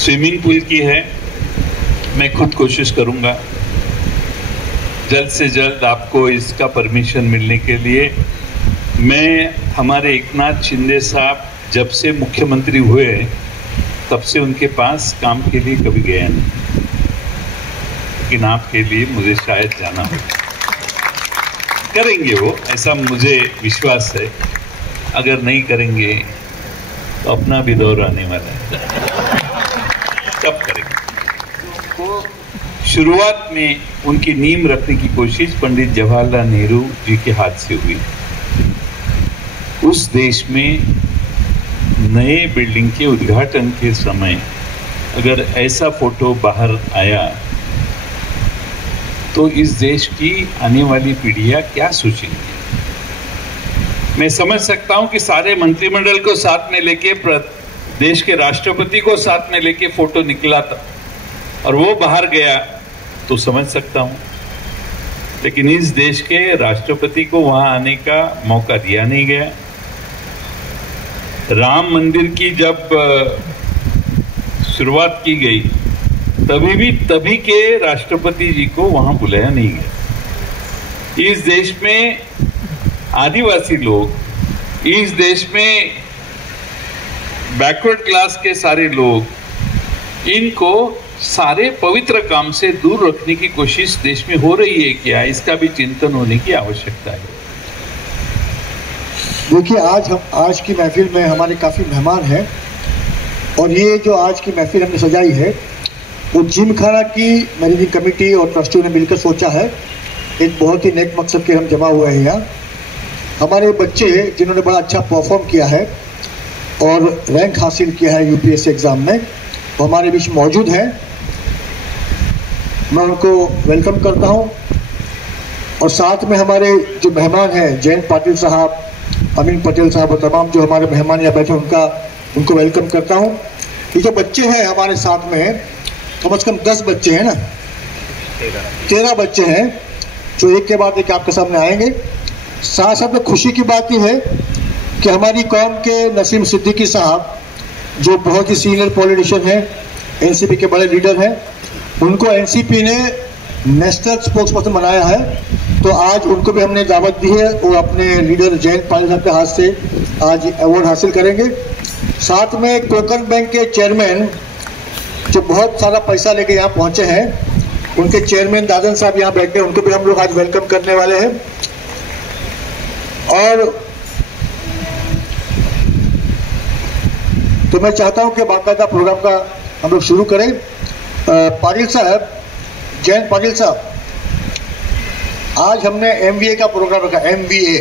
Swimming pool की है। मैं खुद कोशिश करूंगा जल्द से जल्द आपको इसका परमिशन मिलने के लिए। मैं हमारे एकनाथ शिंदे साहब जब से मुख्यमंत्री हुए तब से उनके पास काम के लिए कभी गया नहीं, लेकिन आपके लिए मुझे शायद जाना हो। करेंगे वो, ऐसा मुझे विश्वास है। अगर नहीं करेंगे तो अपना भी दौर आने वाला है, तब करेंगे। तो शुरुआत में उनकी नींव रखने की कोशिश पंडित जवाहरलाल नेहरू जी के हाथ से हुई। उस देश में नए बिल्डिंग के उद्घाटन के समय अगर ऐसा फोटो बाहर आया तो इस देश की आने वाली पीढ़ियां क्या सोचेंगी। मैं समझ सकता हूं कि सारे मंत्रिमंडल को साथ में लेके देश के राष्ट्रपति को साथ में लेके फोटो निकला था और वो बाहर गया तो समझ सकता हूं, लेकिन इस देश के राष्ट्रपति को वहां आने का मौका दिया नहीं गया। राम मंदिर की जब शुरुआत की गई तभी के राष्ट्रपति जी को वहां बुलाया नहीं गया। इस देश में आदिवासी लोग, इस देश में बैकवर्ड क्लास के सारे लोग, इनको सारे पवित्र काम से दूर रखने की कोशिश देश में हो रही है क्या, इसका भी चिंतन होने की आवश्यकता है। देखिए, आज की महफिल में हमारे काफ़ी मेहमान हैं और ये जो आज की महफिल हमने सजाई है वो जिमखाना की मैनेजिंग कमेटी और ट्रस्टियों ने मिलकर सोचा है। एक बहुत ही नेक मकसद के हम जमा हुए हैं यहाँ। हमारे बच्चे जिन्होंने बड़ा अच्छा परफॉर्म किया है और रैंक हासिल किया है यूपीएससी एग्ज़ाम में, वो हमारे बीच मौजूद हैं। मैं उनको वेलकम करता हूँ और साथ में हमारे जो मेहमान हैं जयंत पाटिल साहब, अमीन पटेल साहब और तमाम जो हमारे मेहमान यहाँ बैठे उनको वेलकम करता हूँ। ये जो बच्चे हैं हमारे साथ में कम से कम 10 बच्चे हैं ना, 13 बच्चे हैं जो एक के बाद एक आपके सामने आएंगे। साथ साथ में खुशी की बात यह है कि हमारी कौम के नसीम सिद्दीकी साहब जो बहुत ही सीनियर पॉलिटिशियन हैं, एनसीपी के बड़े लीडर हैं, उनको एनसीपी ने नेशनल स्पोक्स पर्सन बनाया है। तो आज उनको भी हमने दावत दी है, वो अपने लीडर जयंत पाटिल साहब के हाथ से आज अवार्ड हासिल करेंगे। साथ में कोकन बैंक के चेयरमैन जो बहुत सारा पैसा लेके यहाँ पहुँचे हैं, उनके चेयरमैन दादन साहब यहाँ बैठे हैं, उनको भी हम लोग आज वेलकम करने वाले हैं। और तो मैं चाहता हूँ कि बाकायदा प्रोग्राम का हम लोग शुरू करें। पाटिल साहब, जयंत पाटिल साहब, आज हमने MBA का प्रोग्राम रखा। MBA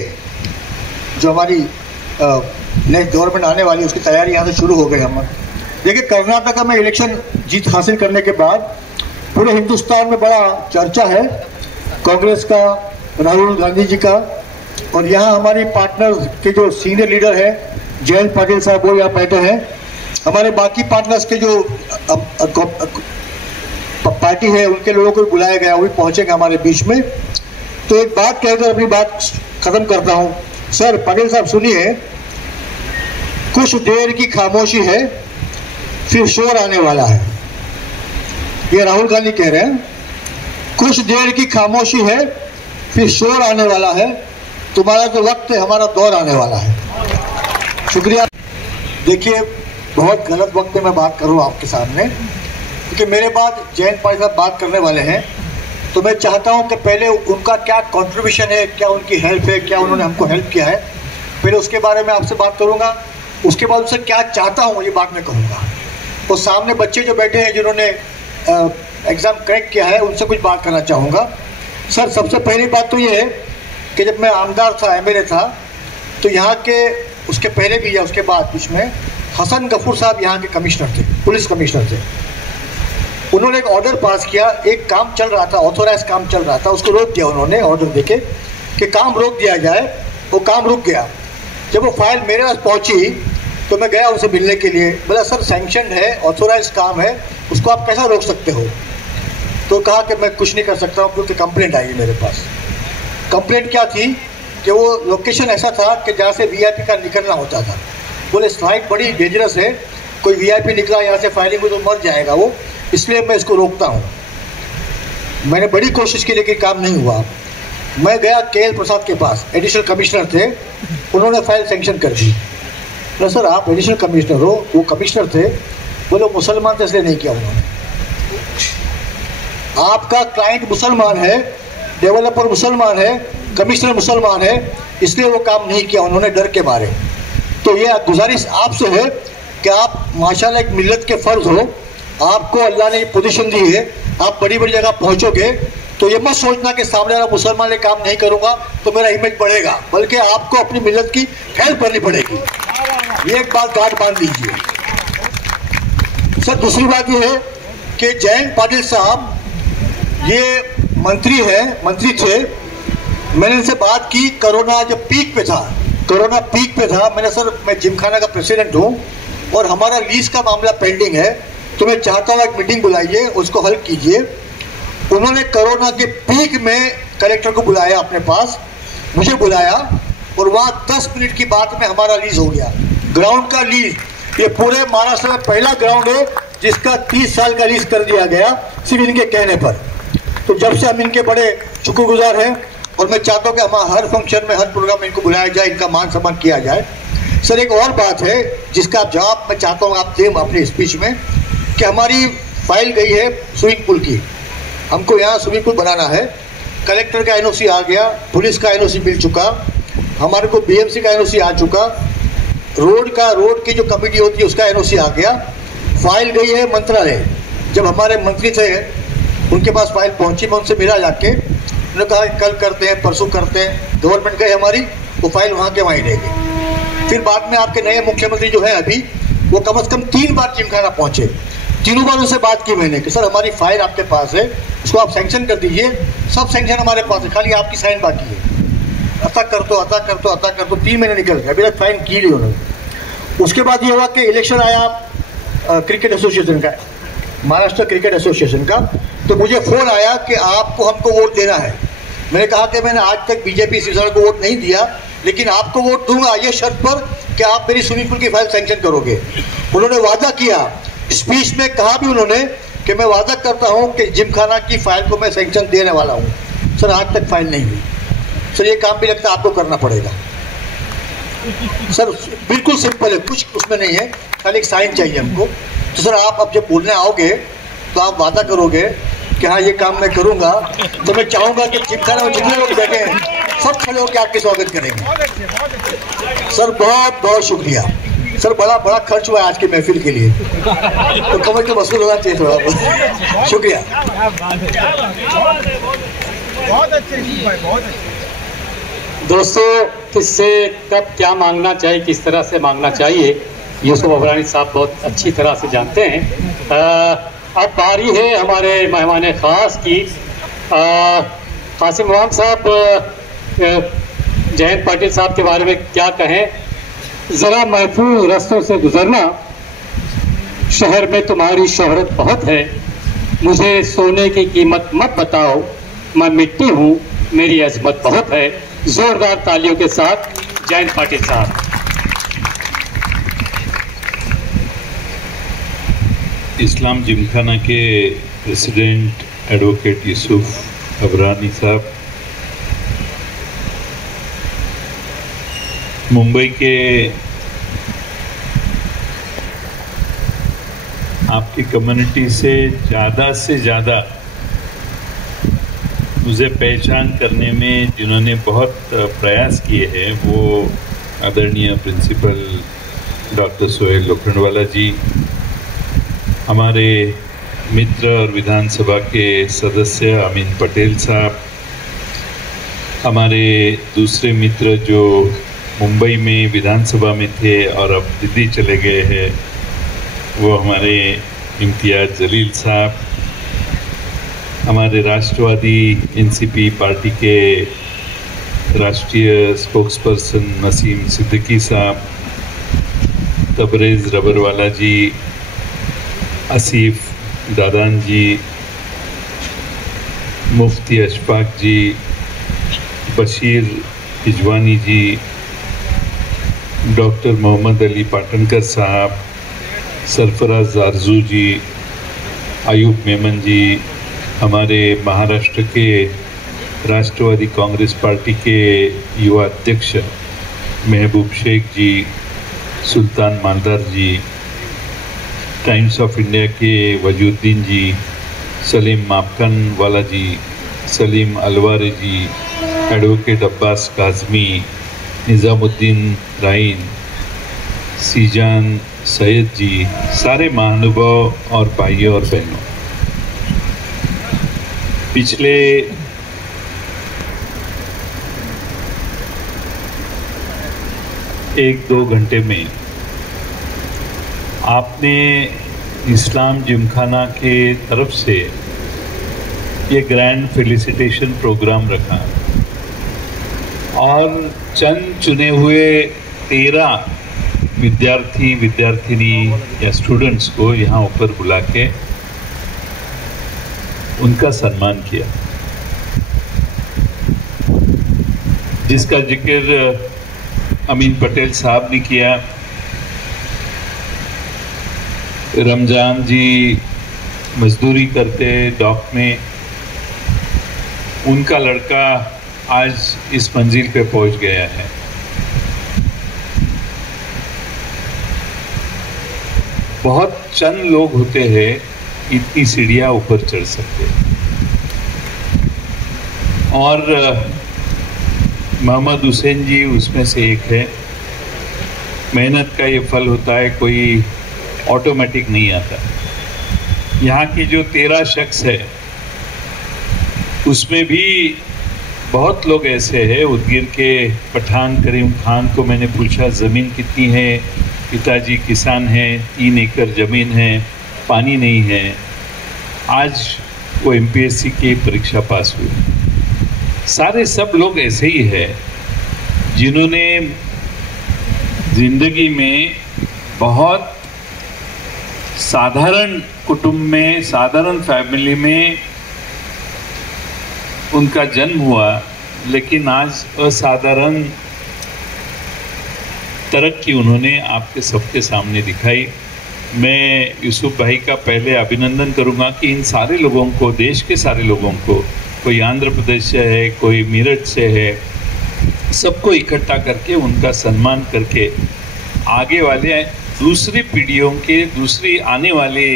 जो हमारी नेक्स्ट गवर्नमेंट आने वाली है उसकी तैयारी यहाँ से शुरू हो गई। हम देखिए, कर्नाटका में इलेक्शन जीत हासिल करने के बाद पूरे हिंदुस्तान में बड़ा चर्चा है कांग्रेस का, राहुल गांधी जी का, और यहाँ हमारी पार्टनर के जो सीनियर लीडर हैं जयंत पाटिल साहब वो यहाँ बैठे हैं। हमारे बाकी पार्टनर्स के जो पार्टी है उनके लोगों को बुलाया गया, वो भी पहुँचेंगे हमारे बीच में। तो एक बात कहकर अपनी बात खत्म करता हूँ। सर पाटिल साहब सुनिए, कुछ देर की खामोशी है फिर शोर आने वाला है। ये राहुल गांधी कह रहे हैं, कुछ देर की खामोशी है फिर शोर आने वाला है। तुम्हारा जो वक्त है हमारा दौर आने वाला है। शुक्रिया। देखिए, बहुत गलत वक्त में मैं बात करूँ आपके सामने, क्योंकि मेरे बाद जयंत पाटिल साहब बात करने वाले हैं। तो मैं चाहता हूं कि पहले उनका क्या कंट्रीब्यूशन है, क्या उनकी हेल्प है, क्या उन्होंने हमको हेल्प किया है, पहले उसके बारे में आपसे बात करूंगा। उसके बाद उससे क्या चाहता हूं ये बात मैं कहूँगा। और सामने बच्चे जो बैठे हैं जिन्होंने एग्ज़ाम क्रैक किया है उनसे कुछ बात करना चाहूँगा। सर, सबसे पहली बात तो ये है कि जब मैं आमदार था, MLA था, तो यहाँ के उसके पहले भी या उसके बाद बीच में हसन गफूर साहब यहाँ के कमिश्नर थे, पुलिस कमिश्नर थे। उन्होंने एक ऑर्डर पास किया, एक काम चल रहा था, ऑथोराइज काम चल रहा था, उसको रोक दिया उन्होंने ऑर्डर देके कि काम रोक दिया जाए। वो काम रुक गया। जब वो फाइल मेरे पास पहुंची तो मैं गया उनसे मिलने के लिए। बोला, सर सैंक्शन है, ऑथोराइज काम है, उसको आप कैसा रोक सकते हो? तो कहा कि मैं कुछ नहीं कर सकता हूँ क्योंकि कंप्लेंट आई मेरे पास। कंप्लेंट क्या थी कि वो लोकेशन ऐसा था कि जहाँ से VIP का निकलना होता था। बोले, साइट बड़ी डेंजरस है, कोई वीआईपी निकला यहाँ से फायरिंग हुई तो मर जाएगा वो, इसलिए मैं इसको रोकता हूँ। मैंने बड़ी कोशिश की लेकिन काम नहीं हुआ। मैं गया KL प्रसाद के पास, एडिशनल कमिश्नर थे, उन्होंने फाइल सेंक्शन कर दी। बोला सर आप एडिशनल कमिश्नर हो, वो कमिश्नर थे, बोले मुसलमान थे इसलिए नहीं किया उन्होंने। आपका क्लाइंट मुसलमान है, डेवलपर मुसलमान है, कमिश्नर मुसलमान है, इसलिए वो काम नहीं किया उन्होंने डर के मारे। तो ये गुजारिश आपसे है कि आप माशाल्लाह एक मिल्लत के फर्ज हो, आपको अल्लाह ने पोजीशन दी है, आप बड़ी बड़ी जगह पहुंचोगे, तो ये मत सोचना कि सामने वाला मुसलमान काम नहीं करूंगा तो मेरा इमेज बढ़ेगा, बल्कि आपको अपनी मिल्लत की हेल्प करनी पड़ेगी। ये एक बात गांठ बांध लीजिए। सर दूसरी बात ये है कि जयंत पाटिल साहब ये मंत्री थे, मैंने इनसे बात की कोरोना जब पीक पे था, मैंने सर मैं जिमखाना का प्रेसिडेंट हूँ और हमारा लीज का मामला पेंडिंग है, तो मैं चाहता हूँ एक मीटिंग बुलाइए, उसको हल कीजिए। उन्होंने कोरोना के पीक में कलेक्टर को बुलाया अपने पास, मुझे बुलाया, और वहाँ 10 मिनट की बात में हमारा लीज हो गया, ग्राउंड का लीज। ये पूरे महाराष्ट्र में पहला ग्राउंड है जिसका 30 साल का लीज कर दिया गया सिर्फ इनके कहने पर। तो जब से हम इनके बड़े शुक्रगुजार हैं और मैं चाहता हूँ कि हमारा हर फंक्शन में, हर प्रोग्राम में इनको बुलाया जाए, इनका मान सम्मान किया जाए। सर एक और बात है जिसका जवाब मैं चाहता हूँ आप दें अपने स्पीच में, कि हमारी फाइल गई है स्विमिंग पूल की, हमको यहाँ स्विमिंग पूल बनाना है। कलेक्टर का NOC आ गया, पुलिस का NOC मिल चुका, हमारे को BMC का NOC आ चुका, रोड की जो कमेटी होती है उसका NOC आ गया, फाइल गई है मंत्रालय। जब हमारे मंत्री थे उनके पास फाइल पहुंची, मैं उनसे मिला जाके, उन्होंने कहा कल करते हैं, परसों करते हैं, गवर्नमेंट गई हमारी, वो फाइल वहाँ के वहीं रहेगी। फिर बाद में आपके नए मुख्यमंत्री जो है अभी, वो कम से कम 3 बार जिमखाना पहुंचे, तीनों बार उनसे बात की मैंने कि सर हमारी फाइल आपके पास है, उसको आप सैंक्शन कर दीजिए। सब सैंक्शन हमारे पास है, खाली आपकी साइन बाकी है। अता कर दो 3 महीने निकल गए, अभी तक फाइन की नहीं उन्होंने। उसके बाद ये हुआ कि इलेक्शन आया क्रिकेट एसोसिएशन का, महाराष्ट्र क्रिकेट एसोसिएशन का, तो मुझे फ़ोन आया कि आपको हमको वोट देना है। मैंने कहा कि मैंने आज तक बीजेपी शिवसेना को वोट नहीं दिया, लेकिन आपको वोट दूंगा ये शर्त पर कि आप मेरी स्विमिंग पूल की फाइल सैंक्शन करोगे। उन्होंने वादा किया, स्पीच में कहा भी उन्होंने कि मैं वादा करता हूं कि जिमखाना की फाइल को मैं सैंक्शन देने वाला हूं। सर आज तक फाइल नहीं हुई। सर ये काम भी लगता है आपको करना पड़ेगा। सर बिल्कुल सिंपल है, कुछ उसमें नहीं है, खाली एक साइन चाहिए हमको। तो सर आप अब जब बोलने आओगे तो आप वादा करोगे कि हाँ ये काम मैं करूंगा, तो मैं चाहूंगा कि जिमखाना में जितने लोग बैठे हैं सब खड़े होकर आपके स्वागत करेंगे। सर बहुत बहुत शुक्रिया। सर बड़ा खर्च हुआ आज की महफिल के लिए, तो कमर तो वसूल होना चाहिए थोड़ा बहुत। शुक्रिया। बहुत अच्छे बहुत अच्छे। दोस्तों किससे कब क्या मांगना चाहिए, किस तरह से मांगना चाहिए, यूसुफ अबरानी साहब बहुत अच्छी तरह से जानते हैं। अब बारी है हमारे मेहमान ख़ास की। कासिम इमाम साहब जयंत पाटिल साहब के बारे में क्या कहें। ज़रा महफूज रास्तों से गुजरना, शहर में तुम्हारी शोहरत बहुत है, मुझे सोने की कीमत मत बताओ, मैं मिट्टी हूँ, मेरी अजमत बहुत है। जोरदार तालियों के साथ जयंत पाटिल साहब। इस्लाम जिमखाना के प्रेसिडेंट एडवोकेट यूसुफ अबरानी साहब, मुंबई के आपकी कम्युनिटी से ज़्यादा मुझे पहचान करने में जिन्होंने बहुत प्रयास किए हैं, वो आदरणीय प्रिंसिपल डॉक्टर सोहेल लोखंडवाला जी, हमारे मित्र और विधानसभा के सदस्य अमीन पटेल साहब, हमारे दूसरे मित्र जो मुंबई में विधानसभा में थे और अब दिल्ली चले गए हैं, वो हमारे इम्तियाज़ जलील साहब, हमारे राष्ट्रवादी एनसीपी पार्टी के राष्ट्रीय स्पोक्सपर्सन नसीम सिद्दीकी साहब, तबरेज़ रबरवाला जी, आसिफ दादान जी, मुफ्ती अशफाक जी, बशीर हिजवानी जी, डॉक्टर मोहम्मद अली पाटनकर साहब, सरफराज आरजू जी, आयूब मेमन जी, हमारे महाराष्ट्र के राष्ट्रवादी कांग्रेस पार्टी के युवा अध्यक्ष महबूब शेख जी, सुल्तान मालदार जी, टाइम्स ऑफ इंडिया के वजूद्दीन जी, सलीम मापकन वाला जी, सलीम अलवारे जी, एडवोकेट अब्बास काजमी, निज़ामुद्दीन राइन, सीजान सैयद जी, सारे महानुभाव और भाइयों और बहनों, पिछले एक दो घंटे में आपने इस्लाम जिमखाना के तरफ से ये ग्रैंड फेलिसिटेशन प्रोग्राम रखा और चंद चुने हुए 13 विद्यार्थी विद्यार्थिनी या स्टूडेंट्स को यहाँ ऊपर बुला के उनका सम्मान किया, जिसका जिक्र अमीन पटेल साहब ने किया। रमजान जी मजदूरी करते डॉक में, उनका लड़का आज इस मंजिल पे पहुंच गया है। बहुत चंद लोग होते हैं इतनी सीढ़ियां ऊपर चढ़ सकते, और मोहम्मद हुसैन जी उसमें से एक है। मेहनत का ये फल होता है, कोई ऑटोमेटिक नहीं आता। यहाँ की जो 13 शख्स है उसमें भी बहुत लोग ऐसे हैं। उदगीर के पठान करीम खान को मैंने पूछा ज़मीन कितनी है, पिताजी किसान हैं, 3 एकड़ ज़मीन है, पानी नहीं है। आज वो MPSC की परीक्षा पास हुई। सारे सब लोग ऐसे ही हैं जिन्होंने जिंदगी में बहुत साधारण कुटुंब में, साधारण फैमिली में उनका जन्म हुआ, लेकिन आज असाधारण तरक्की उन्होंने आपके सबके सामने दिखाई। मैं यूसुफ भाई का पहले अभिनंदन करूंगा कि इन सारे लोगों को, देश के सारे लोगों को, कोई आंध्र प्रदेश से है, कोई मेरठ से है, सबको इकट्ठा करके उनका सम्मान करके आगे वाले दूसरी पीढ़ियों के, दूसरी आने वाले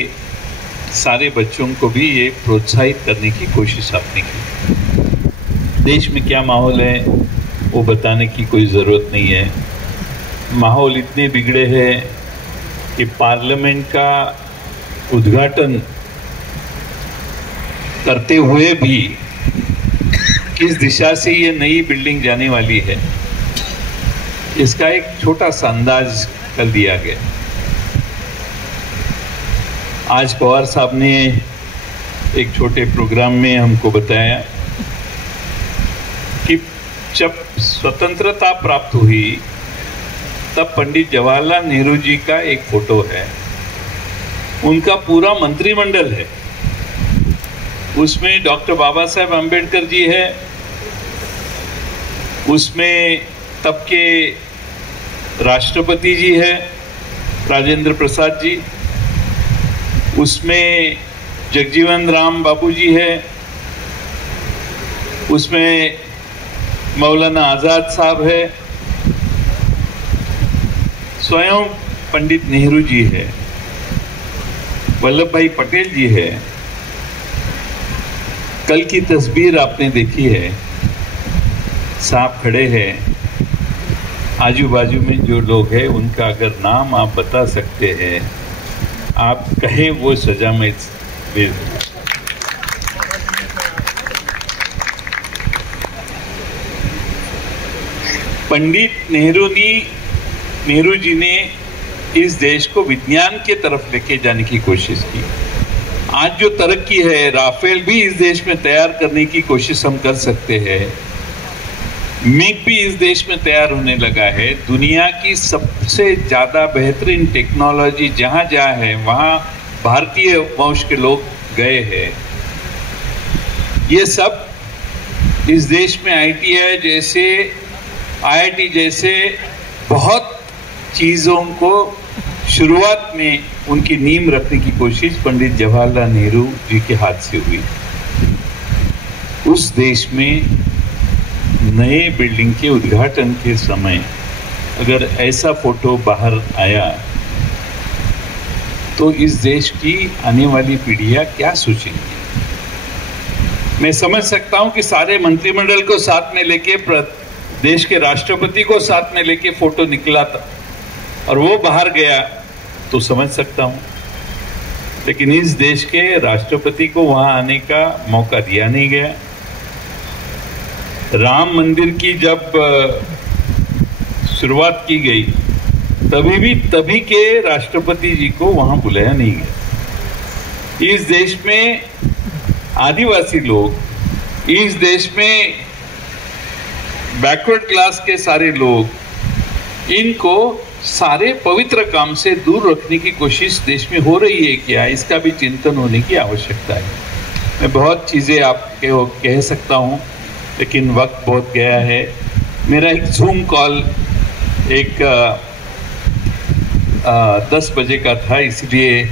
सारे बच्चों को भी ये प्रोत्साहित करने की कोशिश आपने की। देश में क्या माहौल है वो बताने की कोई ज़रूरत नहीं है। माहौल इतने बिगड़े हैं कि पार्लियामेंट का उद्घाटन करते हुए भी किस दिशा से ये नई बिल्डिंग जाने वाली है, इसका एक छोटा सा अंदाज कर दिया गया। आज पवार साहब ने एक छोटे प्रोग्राम में हमको बताया कि जब स्वतंत्रता प्राप्त हुई तब पंडित जवाहरलाल नेहरू जी का एक फोटो है, उनका पूरा मंत्रिमंडल है, उसमें डॉक्टर बाबा साहेब अम्बेडकर जी है, उसमें तब के राष्ट्रपति जी है राजेंद्र प्रसाद जी, उसमें जगजीवन राम बाबू जी है, उसमें मौलाना आज़ाद साहब है, स्वयं पंडित नेहरू जी है, वल्लभ भाई पटेल जी है। कल की तस्वीर आपने देखी है, साहब खड़े हैं, आजू बाजू में जो लोग हैं उनका अगर नाम आप बता सकते हैं, आप कहें वो सजा में दे दूंगा। पंडित नेहरू जी ने इस देश को विज्ञान के तरफ लेके जाने की कोशिश की। आज जो तरक्की है, राफेल भी इस देश में तैयार करने की कोशिश हम कर सकते हैं। मिग भी इस देश में तैयार होने लगा है। दुनिया की सबसे ज़्यादा बेहतरीन टेक्नोलॉजी जहाँ जहाँ है वहाँ भारतीय वंश के लोग गए हैं। ये सब इस देश में IIT जैसे बहुत चीज़ों को शुरुआत में उनकी नींव रखने की कोशिश पंडित जवाहरलाल नेहरू जी के हाथ से हुई। उस देश में नए बिल्डिंग के उद्घाटन के समय अगर ऐसा फोटो बाहर आया तो इस देश की आने वाली पीढ़ियां क्या सोचेंगी। मैं समझ सकता हूं कि सारे मंत्रिमंडल को साथ में लेके देश के राष्ट्रपति को साथ में लेके फोटो निकला था और वो बाहर गया तो समझ सकता हूं, लेकिन इस देश के राष्ट्रपति को वहां आने का मौका दिया नहीं गया। राम मंदिर की जब शुरुआत की गई तभी के राष्ट्रपति जी को वहां बुलाया नहीं गया। इस देश में आदिवासी लोग, इस देश में बैकवर्ड क्लास के सारे लोग, इनको सारे पवित्र काम से दूर रखने की कोशिश देश में हो रही है क्या, इसका भी चिंतन होने की आवश्यकता है। मैं बहुत चीज़ें आपके कह सकता हूँ, लेकिन वक्त बहुत गया है। मेरा एक जूम कॉल 10 बजे का था, इसलिए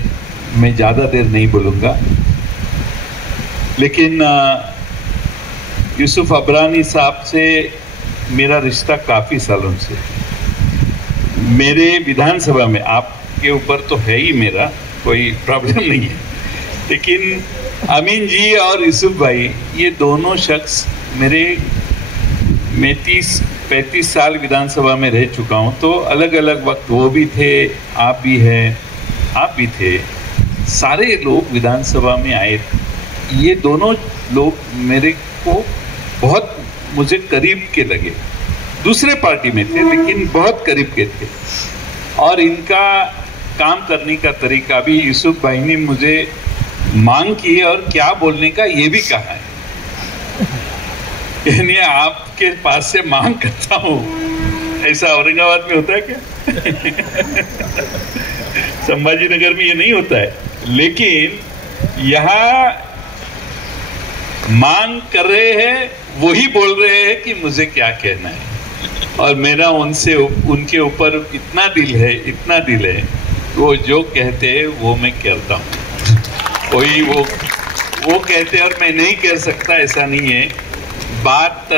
मैं ज़्यादा देर नहीं बोलूँगा। लेकिन यूसुफ अबरानी साहब से मेरा रिश्ता काफ़ी सालों से, मेरे विधानसभा में, आपके ऊपर तो है ही मेरा कोई प्रॉब्लम नहीं है, लेकिन अमीन जी और यूसुफ भाई ये दोनों शख्स मैं 30-35 साल विधानसभा में रह चुका हूँ, तो अलग अलग वक्त वो भी थे, आप भी हैं, आप भी थे, सारे लोग विधानसभा में आए थे। ये दोनों लोग मेरे को बहुत मुझे करीब के लगे, दूसरे पार्टी में थे लेकिन बहुत करीब के थे, और इनका काम करने का तरीका भी यूसुफ भाई ने मुझे मांग की और क्या बोलने का ये भी कहा है। यानी आपके पास से मांग करता हूँ, ऐसा औरंगाबाद में होता है क्या? संभाजी नगर में ये नहीं होता है, लेकिन यहाँ मांग कर रहे हैं, वही बोल रहे हैं कि मुझे क्या कहना है, और मेरा उनके ऊपर इतना दिल है, वो जो कहते हैं वो मैं करता हूँ। कोई वो कहते हैं और मैं नहीं कर सकता, ऐसा नहीं है। बात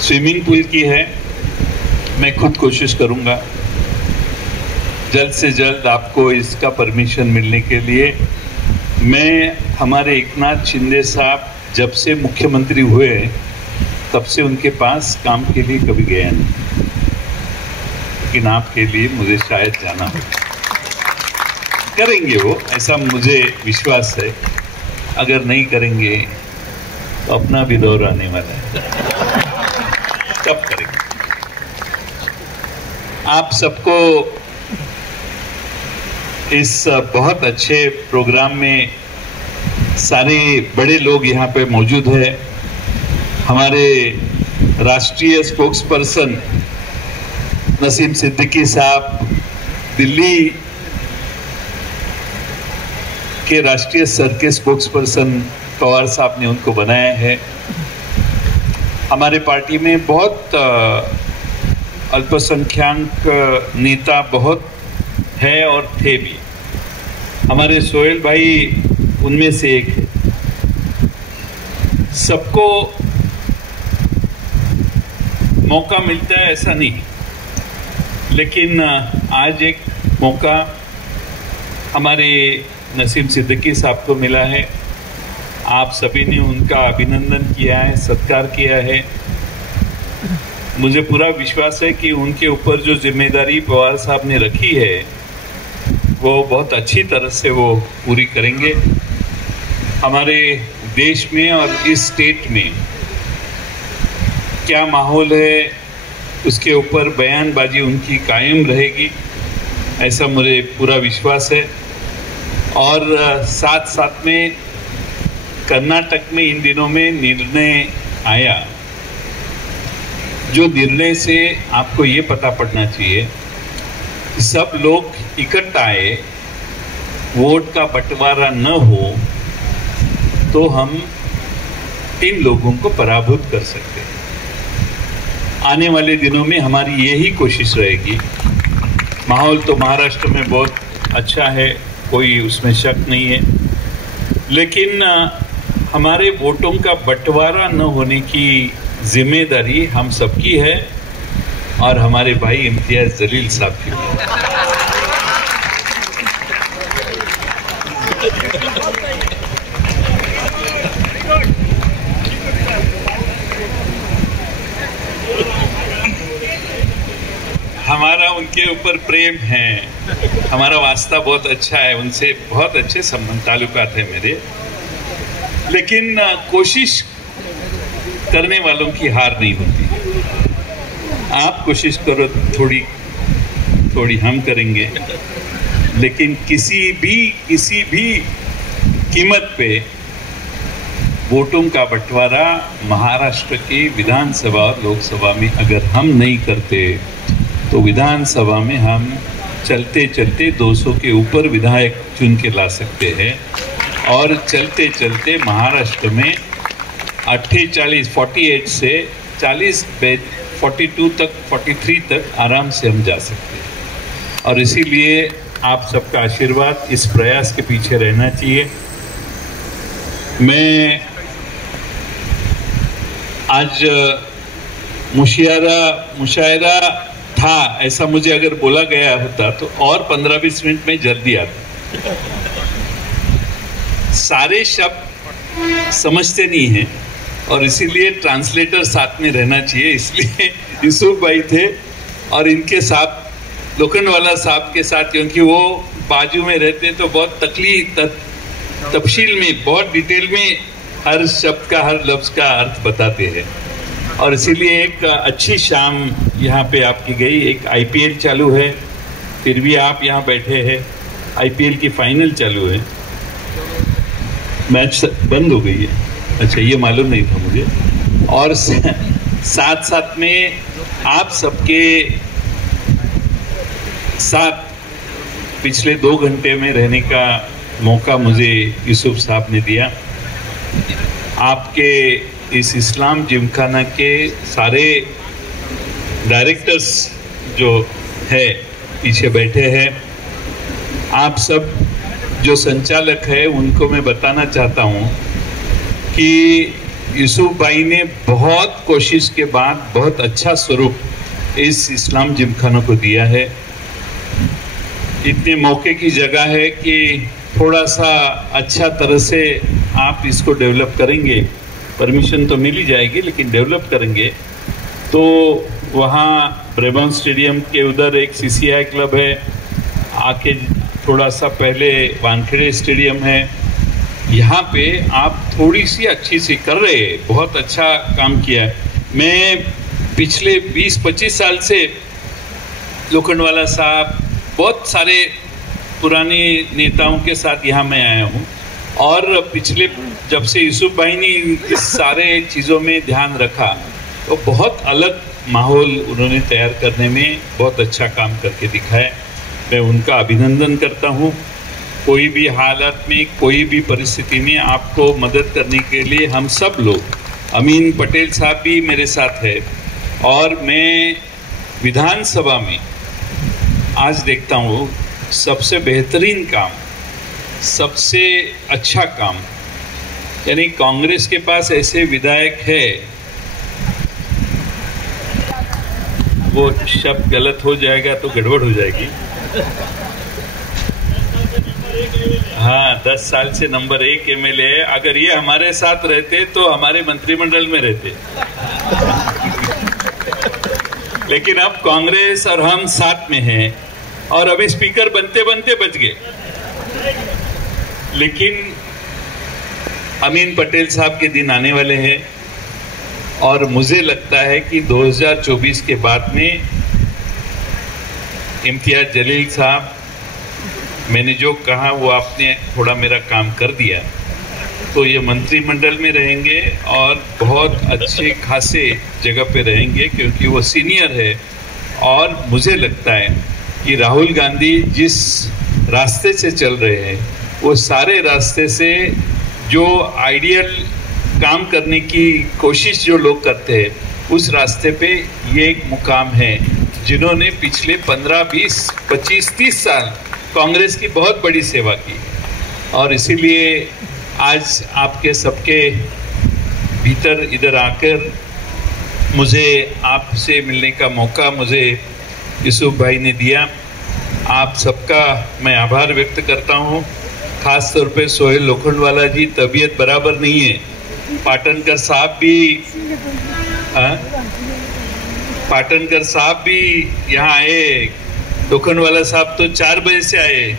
स्विमिंग पूल की है, मैं खुद कोशिश करूँगा जल्द से जल्द आपको इसका परमिशन मिलने के लिए। मैं हमारे एकनाथ शिंदे साहब जब से मुख्यमंत्री हुए तब से उनके पास काम के लिए कभी गया नहीं, लेकिन आपके लिए मुझे शायद जाना हो। करेंगे वो, ऐसा मुझे विश्वास है। अगर नहीं करेंगे तो अपना भी दौर आने वाला है, तब करेंगे। आप सबको इस बहुत अच्छे प्रोग्राम में सारे बड़े लोग यहाँ पे मौजूद हैं। हमारे राष्ट्रीय स्पोक्स पर्सन नसीम सिद्दीकी साहब, दिल्ली के राष्ट्रीय स्तर के स्पोक्स पर्सन पवार साहब ने उनको बनाया है। हमारे पार्टी में बहुत अल्पसंख्यक नेता बहुत है और थे भी। हमारे सोहेल भाई उनमें से एक है। सबको मौका मिलता है ऐसा नहीं, लेकिन आज एक मौका हमारे नसीम सिद्दीकी साहब को मिला है। आप सभी ने उनका अभिनंदन किया है, सत्कार किया है। मुझे पूरा विश्वास है कि उनके ऊपर जो जिम्मेदारी पवार साहब ने रखी है वो बहुत अच्छी तरह से वो पूरी करेंगे। हमारे देश में और इस स्टेट में क्या माहौल है उसके ऊपर बयानबाजी उनकी कायम रहेगी, ऐसा मुझे पूरा विश्वास है। और साथ साथ में कर्नाटक में इन दिनों में निर्णय आया, जो निर्णय से आपको ये पता पड़ना चाहिए सब लोग इकट्ठा आए, वोट का बंटवारा न हो तो हम 3 लोगों को पराभूत कर सकते हैं। आने वाले दिनों में हमारी यही कोशिश रहेगी माहौल तो महाराष्ट्र में बहुत अच्छा है, कोई उसमें शक नहीं है, लेकिन हमारे वोटों का बंटवारा न होने की जिम्मेदारी हम सबकी है और हमारे भाई इम्तियाज जलील साहब की है। हमारा उनके ऊपर प्रेम है, हमारा वास्ता बहुत अच्छा है, उनसे बहुत अच्छे संबंध ताल्लुकात है मेरे, लेकिन कोशिश करने वालों की हार नहीं होती। आप कोशिश करो, थोड़ी थोड़ी हम करेंगे, लेकिन किसी भी कीमत पे वोटों का बंटवारा महाराष्ट्र की विधानसभा और लोकसभा में अगर हम नहीं करते तो विधानसभा में हम चलते चलते 200 के ऊपर विधायक चुन के ला सकते हैं और चलते चलते महाराष्ट्र में 48 से 40 42 तक 43 तक आराम से हम जा सकते हैं। और इसीलिए आप सबका आशीर्वाद इस प्रयास के पीछे रहना चाहिए। मैं आज मुशायरा था ऐसा मुझे अगर बोला गया होता तो और 15-20 मिनट में जल्दी आता। सारे शब्द समझते नहीं हैं और इसीलिए ट्रांसलेटर साथ में रहना चाहिए, इसलिए यूसुफ भाई थे और इनके साथ लोखंडवाला साहब के साथ, क्योंकि वो बाजू में रहते तो बहुत तफसील में बहुत डिटेल में हर शब्द का हर लफ्ज का अर्थ बताते हैं। और इसीलिए एक अच्छी शाम यहाँ पे आपकी गई। एक आईपीएल चालू है, फिर भी आप यहाँ बैठे हैं। आईपीएल की फाइनल चालू है, मैच बंद हो गई है, अच्छा ये मालूम नहीं था मुझे। और साथ साथ में आप सबके साथ पिछले 2 घंटे में रहने का मौका मुझे यूसुफ साहब ने दिया। आपके इस इस्लाम जिमखाना के सारे डायरेक्टर्स जो है पीछे बैठे हैं, आप सब जो संचालक है उनको मैं बताना चाहता हूँ कि यूसुफ भाई ने बहुत कोशिश के बाद बहुत अच्छा स्वरूप इस इस्लाम जिमखाना को दिया है। इतने मौके की जगह है कि थोड़ा सा अच्छा तरह से आप इसको डेवलप करेंगे, परमिशन तो मिल ही जाएगी लेकिन डेवलप करेंगे तो वहाँ ब्रेबॉन स्टेडियम के उधर एक सीसीआई क्लब है, आके थोड़ा सा पहले वानखेड़े स्टेडियम है, यहाँ पे आप थोड़ी सी अच्छी सी कर रहे हैं, बहुत अच्छा काम किया है। मैं पिछले 20-25 साल से लोखंडवाला साहब बहुत सारे पुराने नेताओं के साथ यहाँ मैं आया हूँ और पिछले जब से यूसुफ भाई ने इस सारे चीज़ों में ध्यान रखा तो बहुत अलग माहौल उन्होंने तैयार करने में बहुत अच्छा काम करके दिखाया। मैं उनका अभिनंदन करता हूँ। कोई भी हालत में, कोई भी परिस्थिति में आपको मदद करने के लिए हम सब लोग, अमीन पटेल साहब भी मेरे साथ है और मैं विधानसभा में आज देखता हूँ सबसे बेहतरीन काम, सबसे अच्छा काम, यानी कांग्रेस के पास ऐसे विधायक है, वो शब्द गलत हो जाएगा तो गड़बड़ हो जाएगी। हाँ, 10 साल से नंबर 1 एमएलए है। अगर ये हमारे साथ रहते तो हमारे मंत्रिमंडल में रहते, लेकिन अब कांग्रेस और हम साथ में हैं और अभी स्पीकर बनते बनते बच गए। लेकिन अमीन पटेल साहब के दिन आने वाले हैं और मुझे लगता है कि 2024 के बाद में इम्तियाज जलील साहब, मैंने जो कहा वो आपने थोड़ा मेरा काम कर दिया, तो ये मंत्रिमंडल में रहेंगे और बहुत अच्छे खासे जगह पे रहेंगे क्योंकि वो सीनियर है। और मुझे लगता है कि राहुल गांधी जिस रास्ते से चल रहे हैं वो सारे रास्ते से जो आइडियल काम करने की कोशिश जो लोग करते हैं उस रास्ते पे ये एक मुकाम है जिन्होंने पिछले 15, 20, 25, 30 साल कांग्रेस की बहुत बड़ी सेवा की, और इसीलिए आज आपके सबके भीतर इधर आकर मुझे आपसे मिलने का मौका मुझे यूसुफ भाई ने दिया। आप सबका मैं आभार व्यक्त करता हूँ। खास तौर पे सोहेल लोखंडवाला जी, तबीयत बराबर नहीं है। पाटनकर साहब भी यहाँ आए। लोखंडवाला साहब तो 4 बजे से आए,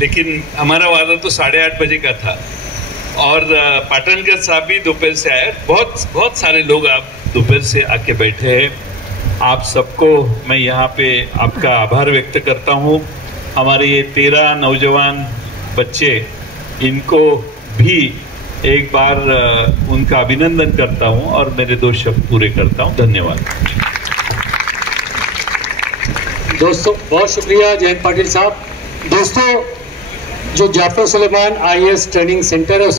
लेकिन हमारा वादा तो 8:30 बजे का था, और पाटनकर साहब भी दोपहर से आए। बहुत सारे लोग आप दोपहर से आके बैठे हैं। आप सबको मैं यहाँ पे आपका आभार व्यक्त करता हूँ। हमारे ये 13 नौजवान बच्चे, इनको भी एक बार उनका अभिनंदन करता हूँ और मेरे 2 शब्द पूरे करता हूँ। धन्यवाद दोस्तों, बहुत शुक्रिया जयंत पाटिल साहब। दोस्तों, जो Jafar Suleman IAS training centre है